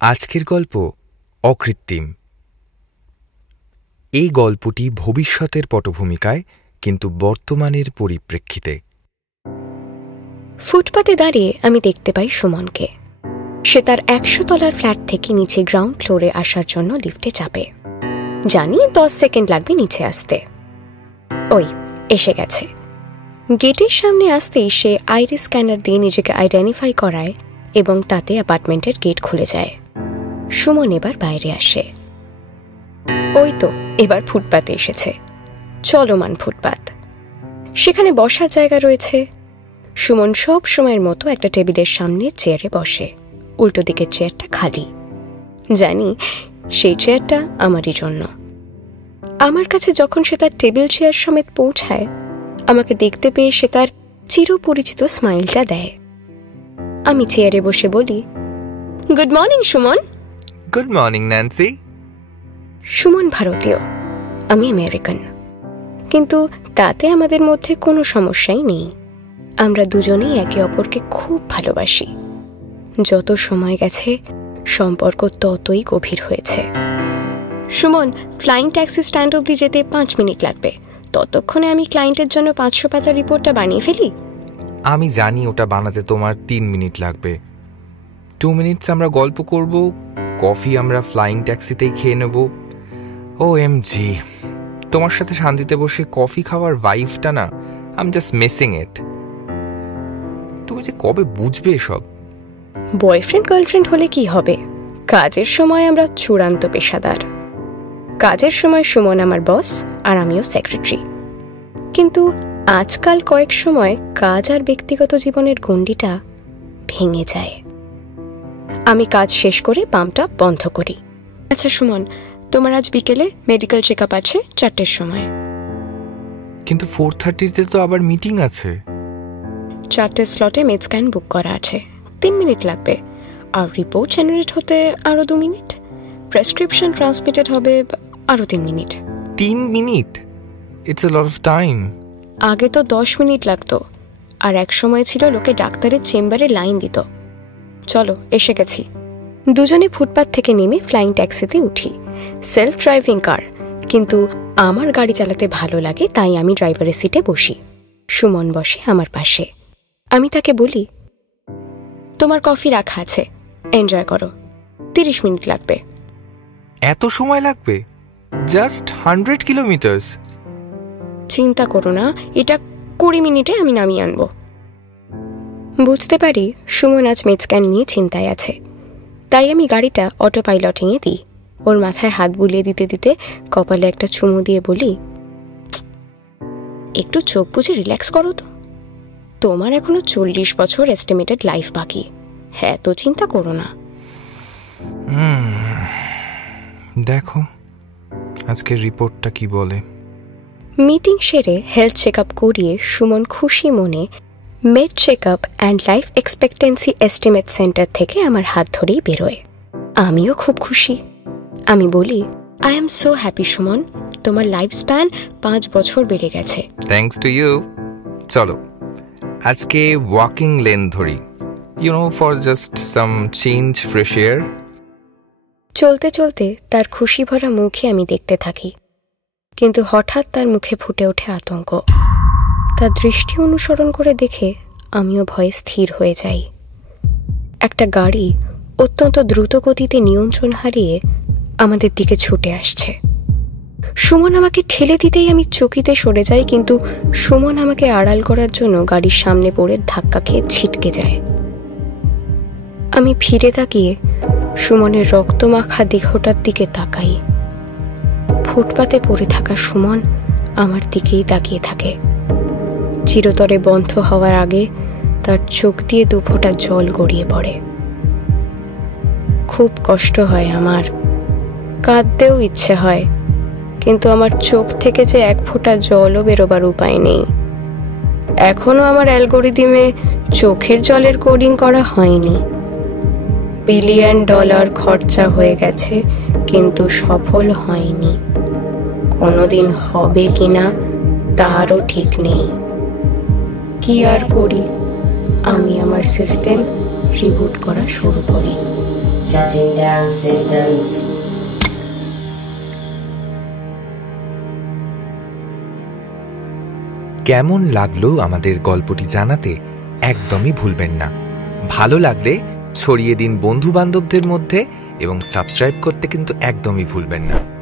আজকের গল্প অকৃত্রিম। এই গল্পটি ভবিষ্যতের পটভূমিকায়, কিন্তু বর্তমানের পরিপ্রেক্ষিতে। ফুটপাতে দাঁড়িয়ে আমি দেখতে পাই সুমনকে। সে তার 100 তলার ফ্ল্যাট থেকে নিচে গ্রাউন্ড ফ্লোরে আসার জন্য লিফটে চাপে। জানি 10 সেকেন্ড লাগবে নিচে আসতে। ওই এসে গেছে। গেটের সামনে আসতেই সে আইরিস স্ক্যানার দিয়ে নিজেকে আইডেন্টিফাই করায় এবং তাতে অ্যাপার্টমেন্টের গেট খুলে যায়। সুমন এবার বাইরে আসে। ওই তো এবার ফুটপাতে এসেছে, চলমান ফুটপাত। সেখানে বসার জায়গা রয়েছে। সুমন সব সময়ের মতো একটা টেবিলের সামনে চেয়ারে বসে। উল্টো দিকের চেয়ারটা খালি। জানি সেই চেয়ারটা আমারই জন্য। আমার কাছে যখন সে তার টেবিল চেয়ার সমেত পৌঁছায়, আমাকে দেখতে পেয়ে সে তার চিরপরিচিত স্মাইলটা দেয়। আমি চেয়ারে বসে বলি, good morning Suman. Good morning Nancy. Suman ভারতীয়, আমি আমেরিকান, কিন্তু তাতে আমাদের মধ্যে কোনো সমস্যাই নেই। আমরা দুজনেই একে অপরকে খুব ভালোবাসি। যত সময় গেছে সম্পর্ক ততই গভীর হয়েছে। সুমন, ফ্লাইং ট্যাক্সি স্ট্যান্ড অবধি যেতে 5 মিনিট লাগবে। ততক্ষণে আমি ক্লায়েন্টের জন্য 500 পাতার রিপোর্টটা বানিয়ে ফেলি। আমি জানি ওটা বানাতে তোমার 3 মিনিট লাগবে। 2 মিনিটস আমরা গল্প করব, কফি আমরা ফ্লাইং ট্যাক্সিতেই খেয়ে নেব। OMG, তোমার সাথে শান্তিতে বসে কফি খাওয়ার ভাইবটা না, আই এম জাস্ট মিসিং ইট। তুমি যে কবে বুঝবে এসব? বয়ফ্রেন্ড গার্লফ্রেন্ড হলে কি হবে? কাজের সময় আমরা চূড়ান্ত পেশাদার। কাজের সময় সুমন আমার বস আর আমিও সেক্রেটারি। কিন্তু আজকাল কয়েক সময় কাজ আর ব্যক্তিগত জীবনের গণ্ডিটা ভেঙে যায়। আমি কাজ শেষ করে পাম্পটা বন্ধ করি। আচ্ছা সুমন, তোমার আজ বিকেলে মেডিকেল চেক আপ আছে 4টের সময়। কিন্তু 4:30-তে তো আবার মিটিং আছে। 4টের স্লটে মেড স্ক্যান বুক করা আছে, 3 মিনিট লাগবে। আর রিপোর্ট জেনারেট হতে আরও 2 মিনিট। প্রেসক্রিপশন ট্রান্সমিটেড হবে আরও 3 minute. 3 minute? It's a lot of time. আগে তো 10 মিনিট লাগতো, আর এক সময় ছিল লোকে ডাক্তারের চেম্বারে লাইন দিত। চলো, এসে গেছি। দুজনে ফুটপাথ থেকে নেমে ফ্লাইং ট্যাক্সিতে উঠি। সেলফ ড্রাইভিং কার, কিন্তু আমার গাড়ি চালাতে ভালো লাগে, তাই আমি ড্রাইভারের সিটে বসি। সুমন বসে আমার পাশে। আমি তাকে বলি, তোমার কফি রাখা আছে, এনজয় করো। 30 মিনিট লাগবে। এত সময় লাগবে? Just 100 kilometre. চিন্তা করো না, এটা 20 মিনিটে আমি নামিয়ে আনবো। বুঝতে পারি সুমন আজ মেড স্ক্যান নিয়ে চিন্তায় আছে, তাই আমি গাড়িটা অটো পাইলটিংয়ে দিই। ওর মাথায় হাত বুলিয়ে দিতে দিতে কপালে একটা চুমু দিয়ে বলি, একটু চোখ বুঝে রিল্যাক্স করো তো। তোমার এখনো 40 বছর এস্টিমেটেড লাইফ বাকি। হ্যাঁ, তো চিন্তা করো না। দেখো আজকের রিপোর্টটা কি বলে। মিটিং সেরে হেলথ চেক আপ করিয়ে সুমন খুশি মনে med check up and life expectancy estimate centre থেকে আমার হাত ধরেই বেরোয়। আমিও খুব খুশি। আমি বলি, I am so happy Suman, তোমার লাইফ স্প্যান 5 বছর বেড়ে গেছে। Thanks to you. চলো আজকে ওয়াকিং লেন ধরি, for just some change, fresh air. চলতে চলতে তার খুশি ভরা মুখে আমি দেখতে থাকি, কিন্তু হঠাৎ তার মুখে ফুটে ওঠে আতঙ্ক। তার দৃষ্টি অনুসরণ করে দেখে আমিও ভয়ে স্থির হয়ে যাই। একটা গাড়ি অত্যন্ত দ্রুত গতিতে নিয়ন্ত্রণ হারিয়ে আমাদের দিকে ছুটে আসছে। সুমন আমাকে ঠেলে দিতেই আমি চকিতে সরে যাই, কিন্তু সুমন আমাকে আড়াল করার জন্য গাড়ির সামনে পড়ে ধাক্কা খেয়ে ছিটকে যায়। আমি ফিরে তাকিয়ে সুমনের রক্তমাখা দেহটার দিকে তাকাই। ফুটপাতে পড়ে থাকা সুমন আমার দিকেই তাকিয়ে থাকে। চিরতরে বন্ধ হওয়ার আগে তার চোখ দিয়ে 2 ফোঁটা জল গড়িয়ে পড়ে। খুব কষ্ট হয় আমার, কাঁদতেও ইচ্ছে হয়, কিন্তু আমার চোখ থেকে যে 1 ফোঁটা জলও বেরোবার উপায় নেই। এখনো আমার অ্যালগোরিদমে চোখের জলের কোডিং করা হয়নি। $1 বিলিয়ন খরচা হয়ে গেছে, কিন্তু সফল হয়নি। কোনোদিন হবে কিনা তারও ঠিক নেই। কি আর করি, আমি আমার সিস্টেম রিবুট করা শুরু করি। Shutting down systems. কেমন লাগলো আমাদের গল্পটি জানাতে একদমই ভুলবেন না। ভালো লাগলে ছড়িয়ে দিন বন্ধু বান্ধবদের মধ্যে এবং সাবস্ক্রাইব করতে কিন্তু একদমই ভুলবেন না।